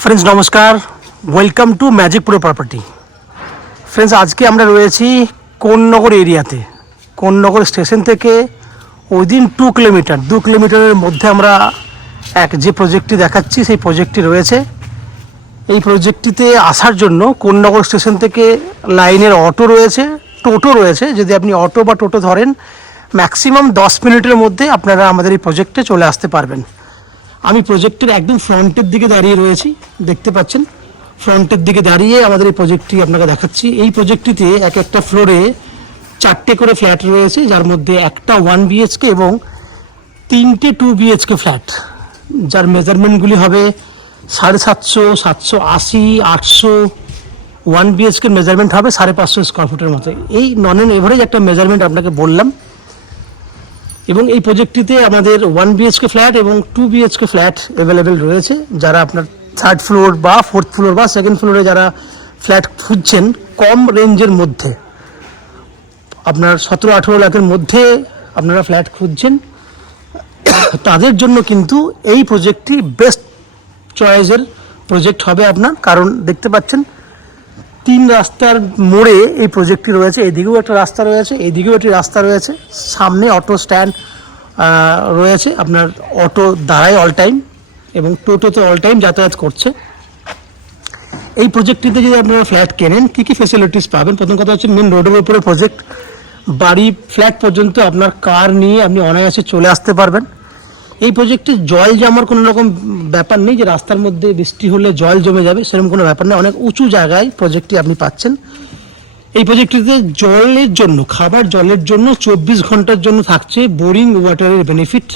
Friends नमस्कार, welcome to magic pro property. Friends आज के আমরা রয়েছি কোন্নগর এরিয়াতে। কোন্নগর স্টেশন থেকে উইদিন 2 কিলোমিটারের মধ্যে আমরা যে প্রজেক্টটি দেখাচ্ছি সেই প্রজেক্টটি রয়েছে। এই প্রজেক্টটিতে আসার জন্য কোন্নগর স্টেশন থেকে লাইনের অটো রয়েছে, টোটো রয়েছে। যদি আপনি অটো বা টোটো ধরেন ম্যাক্সিমাম 10 মিনিটের মধ্যে আপনারা আমাদের এই প্রজেক্টে চলে আসতে পারবেন। আমি প্রজেক্টের একদম ফ্রন্টের দিকে দাঁড়িয়ে রয়েছি, দেখতে পাচ্ছেন। ফ্রন্টের দিকে দাঁড়িয়ে আমাদের এই প্রজেক্টটি আপনাকে দেখাচ্ছি। এই প্রজেক্টটিতে একটা ফ্লোরে 4টে করে ফ্ল্যাট রয়েছে, যার মধ্যে একটা 1 BHK এবং 3টে 2 BHK ফ্ল্যাট, যার মেজারমেন্টগুলি হবে 750, 780, 800। 1 BHK মেজারমেন্ট হবে 550 স্কোয়ার ফুটের মতো। এই নন অ্যান এভারেজ একটা মেজারমেন্ট আপনাকে বললাম। এবং এই প্রজেক্টটিতে আমাদের 1 BHK ফ্ল্যাট এবং 2 BHK ফ্ল্যাট অ্যাভেলেবেল রয়েছে। যারা আপনার 3rd ফ্লোর বা 4th ফ্লোর বা 2nd ফ্লোরে যারা ফ্ল্যাট খুঁজছেন কম রেঞ্জের মধ্যে, আপনার 17-18 লাখের মধ্যে আপনারা ফ্ল্যাট খুঁজছেন, তাদের জন্য কিন্তু এই প্রজেক্টটি বেস্ট চয়েসের প্রজেক্ট হবে আপনার। কারণ দেখতে পাচ্ছেন 3 রাস্তার মোড়ে এই প্রজেক্টটি রয়েছে। এদিকেও একটা রাস্তা রয়েছে, এদিকেও একটি রাস্তা রয়েছে, সামনে অটো স্ট্যান্ড রয়েছে। আপনার অটো দাঁড়ায় অল টাইম এবং টোটোতে অল টাইম যাতায়াত করছে। এই প্রজেক্টটিতে যদি আপনারা ফ্ল্যাট কেনেন কী কী ফেসিলিটিস পাবেন? প্রথম কথা হচ্ছে মেন রোডের উপরে প্রজেক্ট, বাড়ি ফ্ল্যাট পর্যন্ত আপনার কার নিয়ে আপনি অনায়াসে চলে আসতে পারবেন। এই প্রজেক্টে জল জমার কোনো রকম ব্যাপার নেই যে রাস্তার মধ্যে বৃষ্টি হলে জল জমে যাবে, সেরকম কোনো ব্যাপার নেই। অনেক উঁচু জায়গায় প্রজেক্টটি আপনি পাচ্ছেন। এই প্রজেক্টটিতে জলের জন্য, খাবার জলের জন্য 24 ঘন্টার জন্য থাকছে বোরিং ওয়াটারের বেনিফিট।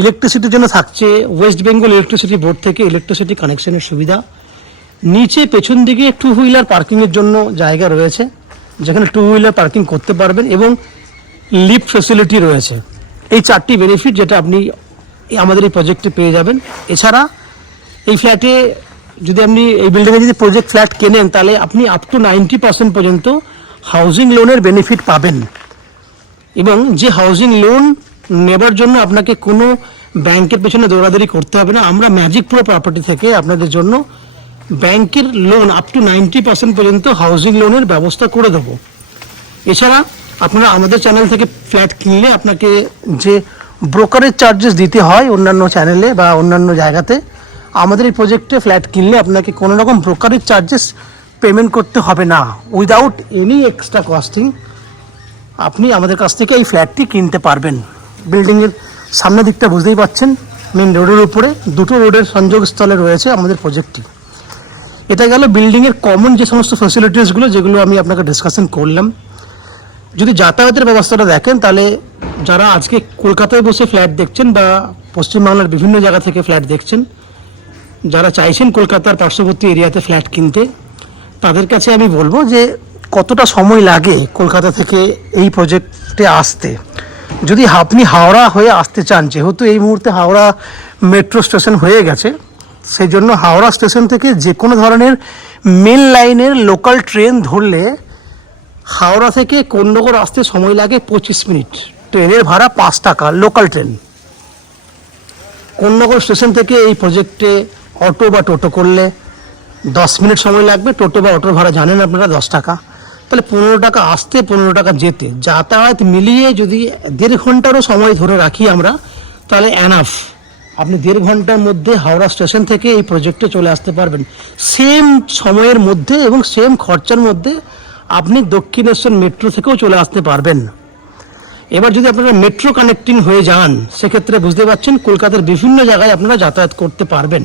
ইলেকট্রিসিটির জন্য থাকছে ওয়েস্ট বেঙ্গল ইলেকট্রিসিটি বোর্ড থেকে ইলেকট্রিসিটি কানেকশনের সুবিধা। নিচে পেছন দিকে 2 হুইলার পার্কিংয়ের জন্য জায়গা রয়েছে, যেখানে 2 হুইলার পার্কিং করতে পারবেন এবং লিফট ফেসিলিটি রয়েছে। এই 4টি বেনিফিট যেটা আপনি আমাদের এই প্রজেক্টে পেয়ে যাবেন। এছাড়া এই ফ্ল্যাটে যদি আপনি এই বিল্ডিংয়ে যদি প্রজেক্ট ফ্ল্যাট কেনেন তাহলে আপনি আপ টু 90% পর্যন্ত হাউজিং লোনের বেনিফিট পাবেন। এবং যে হাউজিং লোন নেবার জন্য আপনাকে কোনো ব্যাংকের পেছনে দৌড়াদৌড়ি করতে হবে না। আমরা ম্যাজিক প্রো প্রপার্টি থেকে আপনাদের জন্য ব্যাংকের লোন আপ টু 90% পর্যন্ত হাউজিং লোনের ব্যবস্থা করে দেবো। এছাড়া আপনারা আমাদের চ্যানেল থেকে ফ্ল্যাট কিনলে আপনাকে যে ব্রোকারেজ চার্জেস দিতে হয় অন্যান্য চ্যানেলে বা অন্যান্য জায়গাতে, আমাদের এই প্রজেক্টে ফ্ল্যাট কিনলে আপনাকে কোনো রকম ব্রোকারেজ চার্জেস পেমেন্ট করতে হবে না। উইদাউট এনি এক্সট্রা কস্টিং আপনি আমাদের কাছ থেকে এই ফ্ল্যাটটি কিনতে পারবেন। বিল্ডিংয়ের সামনের দিকটা বুঝতেই পাচ্ছেন, মেন রোডের উপরে 2টো রোডের সংযোগস্থলে রয়েছে আমাদের প্রজেক্টটি। এটা গেল বিল্ডিংয়ের কমন যে সমস্ত ফ্যাসিলিটিসগুলো, যেগুলো আমি আপনাকে ডিসকাশন করলাম। যদি যাতায়াতের ব্যবস্থাটা দেখেন তাহলে যারা আজকে কলকাতায় বসে ফ্ল্যাট দেখছেন বা পশ্চিমবাংলার বিভিন্ন জায়গা থেকে ফ্ল্যাট দেখছেন, যারা চাইছেন কলকাতার পার্শ্ববর্তী এরিয়াতে ফ্ল্যাট কিনতে, তাদের কাছে আমি বলবো যে কতটা সময় লাগে কলকাতা থেকে এই প্রজেক্টে আসতে। যদি আপনি হাওড়া হয়ে আসতে চান, যেহেতু এই মুহূর্তে হাওড়া মেট্রো স্টেশন হয়ে গেছে, সেই জন্য হাওড়া স্টেশন থেকে যে কোনো ধরনের মেন লাইনের লোকাল ট্রেন ধরলে হাওড়া থেকে কোন্নগর আসতে সময় লাগে 25 মিনিট। ট্রেনের ভাড়া 5 টাকা লোকাল ট্রেন। কোন্নগর স্টেশন থেকে এই প্রজেক্টে অটো বা টোটো করলে 10 মিনিট সময় লাগবে। টোটো বা অটোর ভাড়া জানেন আপনারা 10 টাকা, তাহলে 15 টাকা আসতে, 15 টাকা যেতে। যাতায়াত মিলিয়ে যদি 1.5 ঘন্টারও সময় ধরে রাখি আমরা, তাহলে অ্যানাফ। আপনি 1.5 ঘন্টার মধ্যে হাওড়া স্টেশন থেকে এই প্রজেক্টে চলে আসতে পারবেন। সেম সময়ের মধ্যে এবং সেম খরচার মধ্যে আপনি দক্ষিণেশ্বর মেট্রো থেকেও চলে আসতে পারবেন। এবার যদি আপনারা মেট্রো কানেক্টিং হয়ে যান, সেক্ষেত্রে বুঝতে পারছেন কলকাতার বিভিন্ন জায়গায় আপনারা যাতায়াত করতে পারবেন।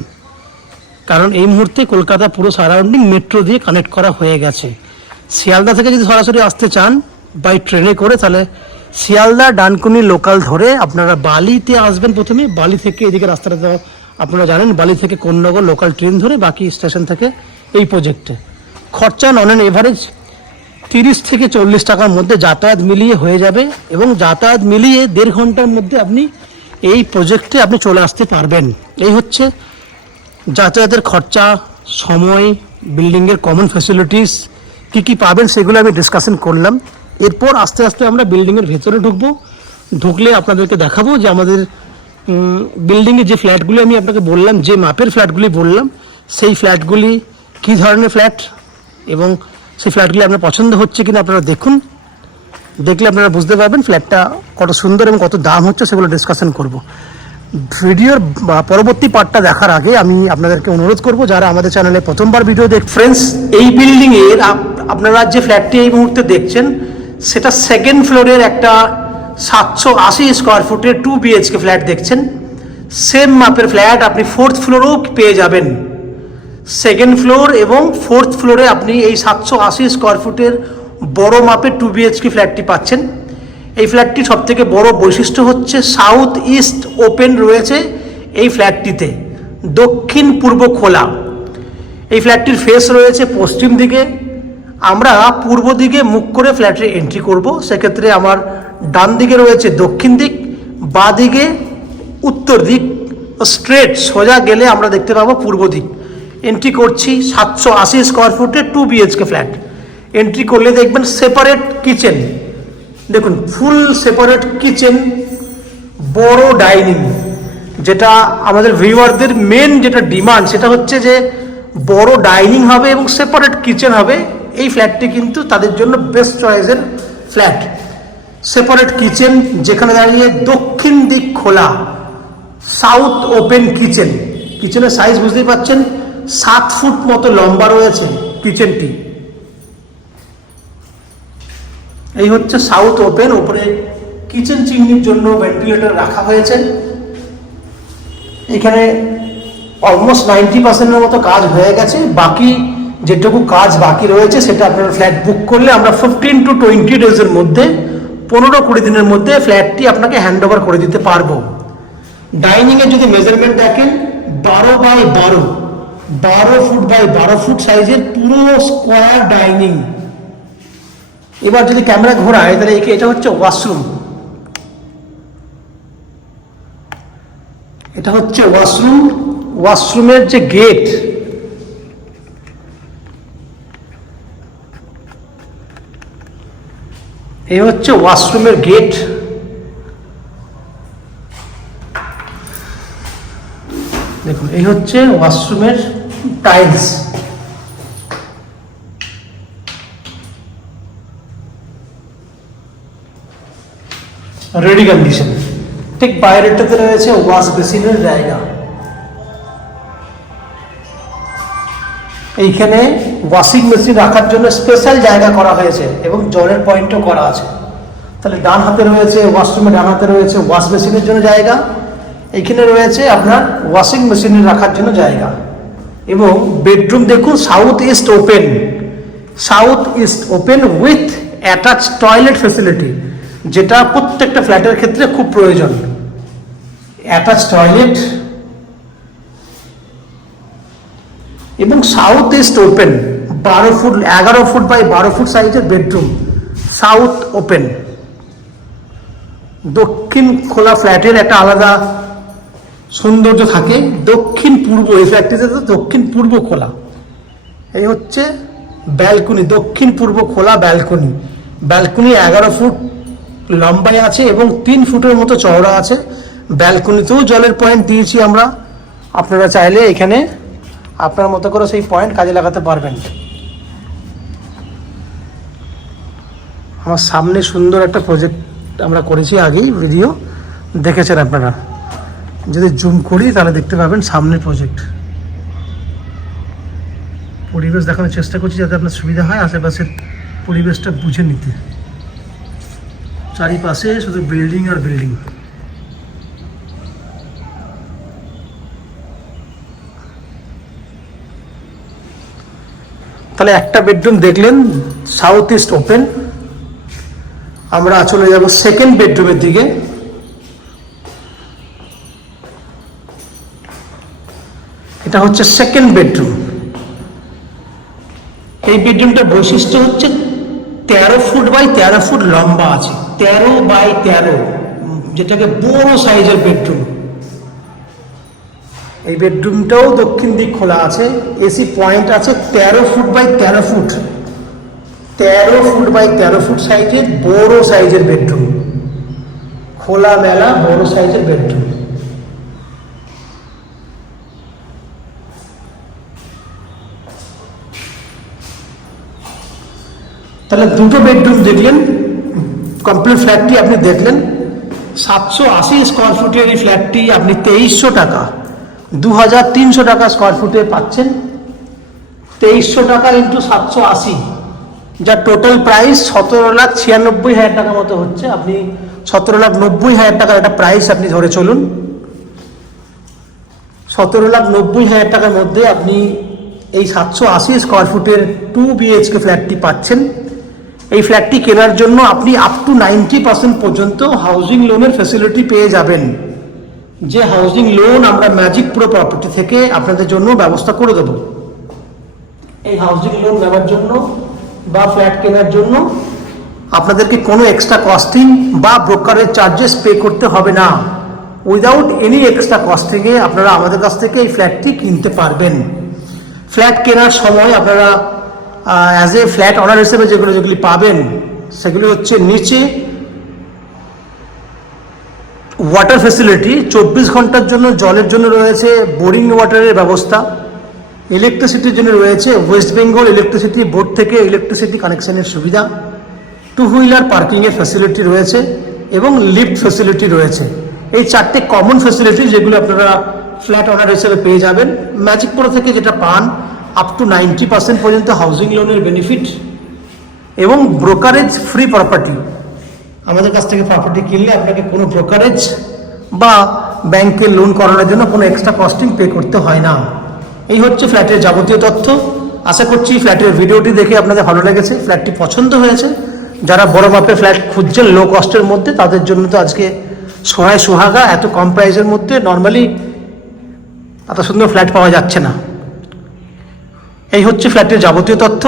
কারণ এই মুহূর্তে কলকাতা পুরো সারাউন্ডিং মেট্রো দিয়ে কানেক্ট করা হয়ে গেছে। শিয়ালদা থেকে যদি সরাসরি আসতে চান বাই ট্রেনে করে, তাহলে শিয়ালদা ডানকুনি লোকাল ধরে আপনারা বালিতে আসবেন প্রথমে। বালি থেকে এদিকে রাস্তাটা তো আপনারা জানেন, বালি থেকে কোন্নগর লোকাল ট্রেন ধরে বাকি স্টেশন থেকে এই প্রজেক্টে। খরচা নন অ্যান এভারেজ 30 থেকে 40 টাকার মধ্যে যাতায়াত মিলিয়ে হয়ে যাবে। এবং যাতায়াত মিলিয়ে 1.5 ঘন্টার মধ্যে আপনি এই প্রজেক্টে আপনি চলে আসতে পারবেন। এই হচ্ছে যাতায়াতের খরচা, সময়, বিল্ডিংয়ের কমন ফ্যাসিলিটিস কী কী পাবেন সেগুলো আমি ডিসকাশন করলাম। এরপর আস্তে আস্তে আমরা বিল্ডিংয়ের ভেতরে ঢুকবো। ঢুকলে আপনাদেরকে দেখাবো যে আমাদের বিল্ডিংয়ে যে ফ্ল্যাটগুলি আমি আপনাকে বললাম, যে মাপের ফ্ল্যাটগুলি বললাম, সেই ফ্ল্যাটগুলি কী ধরনের ফ্ল্যাট এবং সেই ফ্ল্যাটগুলি আপনার পছন্দ হচ্ছে কিনা আপনারা দেখুন, দেখলে আপনারা বুঝতে পারবেন ফ্ল্যাটটা কত সুন্দর এবং কত দাম হচ্ছে সেগুলো ডিসকাশন করব। ভিডিওর পরবর্তী পার্টটা দেখার আগে আমি আপনাদেরকে অনুরোধ করব, যারা আমাদের চ্যানেলে প্রথমবার ভিডিও ফ্রেন্ডস, এই বিল্ডিংয়ের আপনারা যে ফ্ল্যাটটি এই মুহূর্তে দেখছেন সেটা সেকেন্ড ফ্লোরের একটা 780 স্কোয়ার ফুটের 2 BHK ফ্ল্যাট দেখছেন। সেম মাপের ফ্ল্যাট আপনি 4th ফ্লোরেও পেয়ে যাবেন। সেকেন্ড ফ্লোর এবং 4th ফ্লোরে আপনি এই 780 স্কোয়ার ফুটের বড় মাপের 2 BHK ফ্ল্যাটটি পাচ্ছেন। এই ফ্ল্যাটটির সবথেকে বড় বৈশিষ্ট্য হচ্ছে সাউথ ইস্ট ওপেন রয়েছে এই ফ্ল্যাটটিতে, দক্ষিণ পূর্ব খোলা। এই ফ্ল্যাটটির ফেস রয়েছে পশ্চিম দিকে। আমরা পূর্ব দিকে মুখ করে ফ্ল্যাটে এন্ট্রি করব, সেক্ষেত্রে আমার ডান দিকে রয়েছে দক্ষিণ দিক, বাঁ দিকে উত্তর দিক, স্ট্রেট সোজা গেলে আমরা দেখতে পাবো পূর্ব দিক। এন্ট্রি করছি 780 স্কোয়ার ফুটের 2 BHK ফ্ল্যাট। এন্ট্রি করলে দেখবেন সেপারেট কিচেন, দেখুন ফুল সেপারেট কিচেন, বড় ডাইনিং। যেটা আমাদের ভিউয়ারদের মেন যেটা ডিমান্ড সেটা হচ্ছে যে বড় ডাইনিং হবে এবং সেপারেট কিচেন হবে। এই ফ্ল্যাটটি কিন্তু তাদের জন্য বেস্ট চয়েসের ফ্ল্যাট। সেপারেট কিচেন, যেখানে দাঁড়িয়ে দক্ষিণ দিক খোলা, সাউথ ওপেন কিচেন। কিচেনের সাইজ বুঝতেই পাচ্ছেন, 7 ফুট মতো লম্বা রয়েছে কিচেনটি। এই হচ্ছে সাউথ ওপেন। উপরে কিচেন চিমনির জন্য ভেন্টিলেটর রাখা হয়েছে। এখানে অলমোস্ট 90% মতো কাজ হয়ে গেছে। বাকি যেটুকু কাজ বাকি রয়েছে সেটা আপনারা ফ্ল্যাট বুক করলে আমরা 15 to 20 ডেজের মধ্যে, 15-20 দিনের মধ্যে ফ্ল্যাটটি আপনাকে হ্যান্ড ওভার করে দিতে পারবো। ডাইনিংয়ের যদি মেজারমেন্ট দেখেন, 12 বাই 12, 12 ফুট বাই 12 ফুট সাইজের পুরো স্কোয়ার ডাইনিং। এবার যদি ক্যামেরা ঘোরায় তাহলে এটা হচ্ছে ওয়াশরুম। এটা হচ্ছে ওয়াশরুম। ওয়াশরুমের যে গেট, এই হচ্ছে ওয়াশরুমের গেট। দেখুন এই হচ্ছে ওয়াশরুমের টাইলস। Ready condition. ঠিক বাইরেটাতে রয়েছে ওয়াশ বেসিনের জায়গা। এইখানে ওয়াশিং মেশিন রাখার জন্য স্পেশাল জায়গা করা হয়েছে এবং জলের পয়েন্টও করা আছে। তাহলে ডান হাতে রয়েছে ওয়াশরুমে, ডান হাতে রয়েছে ওয়াশ বেসিনের জন্য জায়গা, এইখানে রয়েছে আপনার ওয়াশিং মেশিন রাখার জন্য জায়গা। এবং বেডরুম দেখুন south east open, south east open with attach toilet facility, যেটা প্রত্যেকটা ফ্ল্যাটের ক্ষেত্রে খুব প্রয়োজন। অ্যাটাচ টয়লেট এবং south east open, 12 foot 11 foot by 12 foot সাইজের বেডরুম, সাউথ ওপেন। দক্ষিণ খোলা ফ্ল্যাটের একটা আলাদা সৌন্দর্য থাকে। দক্ষিণ পূর্ব, এই ফ্ল্যাটটিতে তো দক্ষিণ পূর্ব খোলা। এই হচ্ছে ব্যালকনি, দক্ষিণ পূর্ব খোলা ব্যালকনি। ব্যালকনি 11 ফুট লম্বায় আছে এবং 3 ফুটের মতো চওড়া আছে। ব্যালকনিতেও জলের পয়েন্ট দিয়েছি আমরা। আপনারা চাইলে এখানে আপনার মতো করে সেই পয়েন্ট কাজে লাগাতে পারবেন। আমার সামনে সুন্দর একটা প্রজেক্ট আমরা করেছি, আগেই ভিডিও দেখেছেন আপনারা। যদি জুম করি তাহলে দেখতে পাবেন সামনের প্রজেক্ট। পরিবেশ দেখানোর চেষ্টা করছি যাতে আপনার সুবিধা হয় আশেপাশের পরিবেশটা বুঝে নিতে। চারিপাশে শুধু বিল্ডিং আর বিল্ডিং। তাহলে একটা বেডরুম দেখলেন সাউথ ইস্ট ওপেন। আমরা চলে যাব সেকেন্ড বেডরুমের দিকে। এটা হচ্ছে সেকেন্ড বেডরুম। এই বেডরুমটার বৈশিষ্ট্য হচ্ছে 13 ফুট বাই 13 ফুট লম্বা আছে, 13 বাই 13, যেটাকে বড় সাইজের বেডরুম। এই বেডরুমটাও দক্ষিণ দিক খোলা আছে। এসি পয়েন্ট আছে। 13 foot by 13 foot, 13 foot by 13 foot সাইজের বড় সাইজের বেডরুম, খোলা মেলা বড় সাইজের বেডরুম। তাহলে দুটো বেডরুম দেখলেন, কমপ্লিট ফ্ল্যাটটি আপনি দেখলেন। 780 স্কোয়ার ফুটের এই ফ্ল্যাটটি আপনি 2300 টাকা, 2300 টাকা স্কোয়ার ফুটে পাচ্ছেন। 2300 টাকা ইন্টু 780, যার টোটাল প্রাইস 17,96,000 টাকা মতো হচ্ছে। আপনি 17,90,000 টাকার একটা প্রাইস আপনি ধরে চলুন। 17,90,000 টাকার মধ্যে আপনি এই 780 স্কোয়ার ফুটের 2 BHK ফ্ল্যাটটি পাচ্ছেন। এই ফ্ল্যাটটি কেনার জন্য আপনি আপ টু 90% পর্যন্ত হাউজিং লোনের ফ্যাসিলিটি পেয়ে যাবেন, যে হাউজিং লোন আমরা ম্যাজিক প্রো প্রপার্টি থেকে আপনাদের জন্য ব্যবস্থা করে দেব। এই হাউজিং লোন নেওয়ার জন্য বা ফ্ল্যাট কেনার জন্য আপনাদেরকে কোনো এক্সট্রা কস্টিং বা ব্রোকারেজ চার্জেস পে করতে হবে না। উইদাউট এনি এক্সট্রা কস্টিংয়ে আপনারা আমাদের কাছ থেকে এই ফ্ল্যাটটি কিনতে পারবেন। ফ্ল্যাট কেনার সময় আপনারা অ্যাজ এ ফ্ল্যাট অনার হিসেবে যেগুলি পাবেন সেগুলি হচ্ছে নিচে ওয়াটার ফ্যাসিলিটি, 24 ঘন্টার জন্য জলের জন্য রয়েছে বোরিং ওয়াটারের ব্যবস্থা। ইলেকট্রিসিটির জন্য রয়েছে ওয়েস্ট বেঙ্গল ইলেকট্রিসিটি বোর্ড থেকে ইলেকট্রিসিটি কানেকশনের সুবিধা। 2 হুইলার পার্কিংয়ের ফ্যাসিলিটি রয়েছে এবং লিফট ফ্যাসিলিটি রয়েছে। এই 4টে কমন ফ্যাসিলিটি যেগুলো আপনারা ফ্ল্যাট অনার হিসেবে পেয়ে যাবেন। ম্যাজিক প্রো থেকে যেটা পান আপ টু 90% পর্যন্ত হাউজিং লোনের বেনিফিট এবং ব্রোকারেজ ফ্রি প্রপার্টি। আমাদের কাছ থেকে প্রপার্টি কিনলে আপনাকে কোনো ব্রোকারেজ বা ব্যাংকের লোন করানোর জন্য কোনো এক্সট্রা কস্টিং পে করতে হয় না। এই হচ্ছে ফ্ল্যাটের যাবতীয় তথ্য। আশা করছি ফ্ল্যাটের ভিডিওটি দেখে আপনাদের ভালো লেগেছে, ফ্ল্যাটটি পছন্দ হয়েছে। যারা বড় মাপের ফ্ল্যাট খুঁজছেন লো কস্টের মধ্যে, তাদের জন্য তো আজকে সোহায় সোহাগা। এত কম প্রাইসের মধ্যে নর্মালি এত সুন্দর ফ্ল্যাট পাওয়া যাচ্ছে না। এই হচ্ছে ফ্ল্যাটের যাবতীয় তথ্য।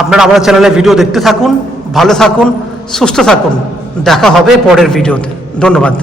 আপনারা আমাদের চ্যানেলে ভিডিও দেখতে থাকুন, ভালো থাকুন, সুস্থ থাকুন। দেখা হবে পরের ভিডিওতে। ধন্যবাদ।